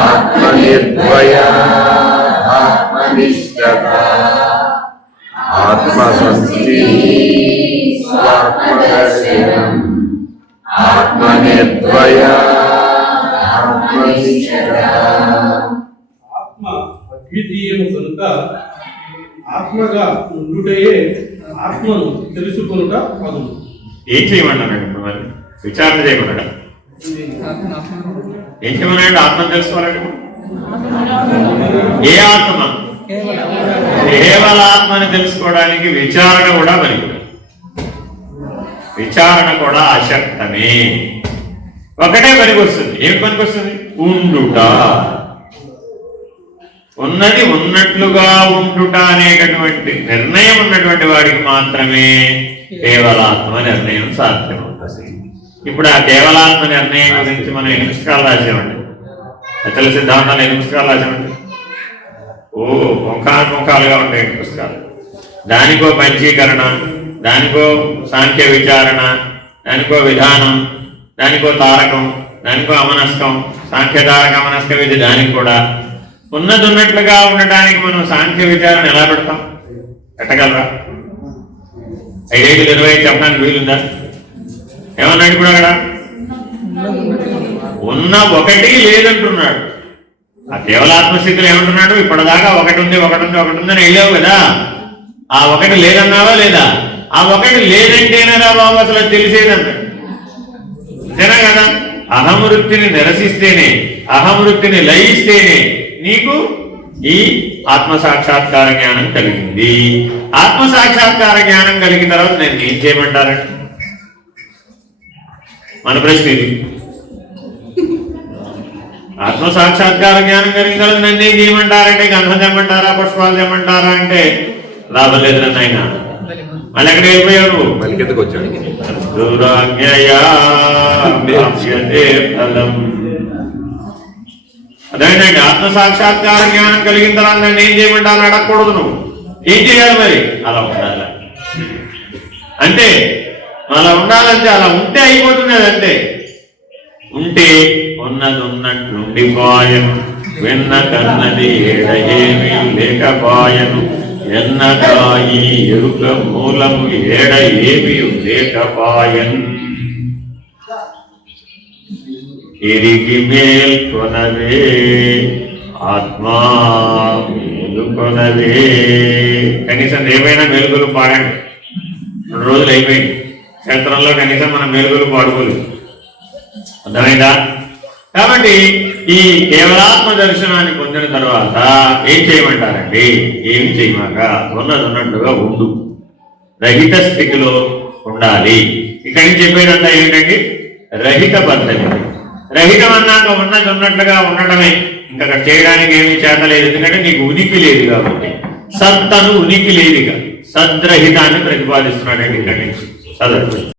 ఆత్మనిర్భయా ఆత్మనిష్టత ఆత్మసంస్థితి స్వాత్మదర్శనం ఆత్మనిర్భయా ఆత్మనిష్టత. ఆత్మ అద్వితీయము కనుక ఆత్మగా ఉండుటయే ఆత్మను తెలుసుకొనుట కాదు. ఏం చేయమన్నాడు మరి? విచారణ చేయమన్నాడు. ఏం చేయమన్నాడు? ఆత్మను తెలుసుకోవాలంటే ఏ ఆత్మ? కేవల ఆత్మని తెలుసుకోవడానికి విచారణ కూడా పనికి. విచారణ కూడా అశక్తమే. ఒకటే పనికి వస్తుంది. ఏం పనికి వస్తుంది? ఉండుట. ఉన్నది ఉన్నట్లుగా ఉండుట అనేటటువంటి నిర్ణయం ఉన్నటువంటి వాడికి మాత్రమే కేవలాత్మ నిర్ణయం సాధ్యమవుతుంది. ఇప్పుడు ఆ కేవలాత్మ నిర్ణయం గురించి మనం ఎన్ని పుస్తకాలు రాసామండి? అచల సిద్ధాంతాలు ఎన్ని పుస్తకాలు రాసామండి? ముఖాలుగా ఉంటాయి పుస్తకాలు. దానికో పంచీకరణ, దానికో సాంఖ్య విచారణ, దానికో విధానం, దానికో తారకం, దానికో అమనస్కం, సాంఖ్య తారక అమనస్క విధి. దానికి కూడా ఉన్నది ఉన్నట్లుగా ఉండటానికి మనం సాంఖ్య విచారణ ఎలా పెడతాం? పెట్టగలరా? 5 20 చెప్పడానికి వీలుందా? ఏమన్నాడు ఇప్పుడు అక్కడ? ఉన్న ఒకటి లేదంటున్నాడు. ఆ కేవలాత్మస్థితిలో ఏమంటున్నాడు? ఇప్పటిదాకా ఒకటి ఉంది ఒకటి ఉంది ఒకటి ఉందని వెళ్ళావు కదా, ఆ ఒకటి లేదన్నావా లేదా? ఆ ఒకటి లేదంటేనేరా బాబు అసలు తెలిసేదన్నాడు. అంతేనా కదా? అహమవృత్తిని నిరసిస్తేనే, అహమవృత్తిని లయిస్తేనే నీకు ఈ ఆత్మసాక్షాత్కార జ్ఞానం కలిగింది. ఆత్మసాక్షాత్కార జ్ఞానం కలిగిన తర్వాత నేను ఏం చేయమంటారండి? మన ప్రశ్న ఇది. ఆత్మసాక్షాత్కార జ్ఞానం కలిగిన తర్వాత నన్ను ఏం చేయమంటారంటే గంధం తెమ్మంటారా, పుష్పాలు తెమ్మంటారా అంటే లాభం లేదు నన్ను. ఆయన మళ్ళీ ఎక్కడ వెళ్ళిపోయారు? మళ్ళీ కిందకు వచ్చాడు. అదేంటండి? ఆత్మసాక్షాత్కార జ్ఞానం కలిగిన తర్వాత నన్ను ఏం చేయమంటారు అడగకూడదు. నువ్వు ఏం చేయాలి మరి? అలా ఉండాలి. అంటే అలా ఉండాలంటే అలా ఉంటే అయిపోతుంది. అదంటే ఉంటే ఉన్నది ఉన్నట్లుండిపోయను, విన్న కన్నది ఏడ ఏమీ లేకపోయను, ఎన్నదాయి ఎరుక మూలము ఏడ ఏమీ లేకపోయన్, ఎరిగి మేల్కొనవే ఆత్మా మేలుకొనవే. కనీసం ఏమైనా మెలుగులు పాడండి. 2 రోజులు అయిపోయింది. క్షేత్రంలో కనీసం మనం మెలుగులు పాడుకోలేదు. అర్థమైందా? కాబట్టి ఈ కేవలాత్మ దర్శనాన్ని పొందిన తర్వాత ఏం చేయమంటారండి? ఏమి చేయమాక ఉన్నది ఉన్నట్లుగా ఉండు, రహిత స్థితిలో ఉండాలి. ఇక్కడి నుంచి చెప్పేదంతా ఏంటండి? రహిత పద్ధతి. రహితం అన్నాక ఉన్నది ఉన్నట్లుగా ఉండడమే. ఇంకా అక్కడ చేయడానికి ఏమీ చేతలేదు. ఎందుకంటే నీకు ఉనికి లేదు కాబట్టి. సత్తను ఉనికి లేదుగా సద్రహితాన్ని ప్రతిపాదిస్తున్నాడండి ఇక్కడి నుంచి. చదవండి.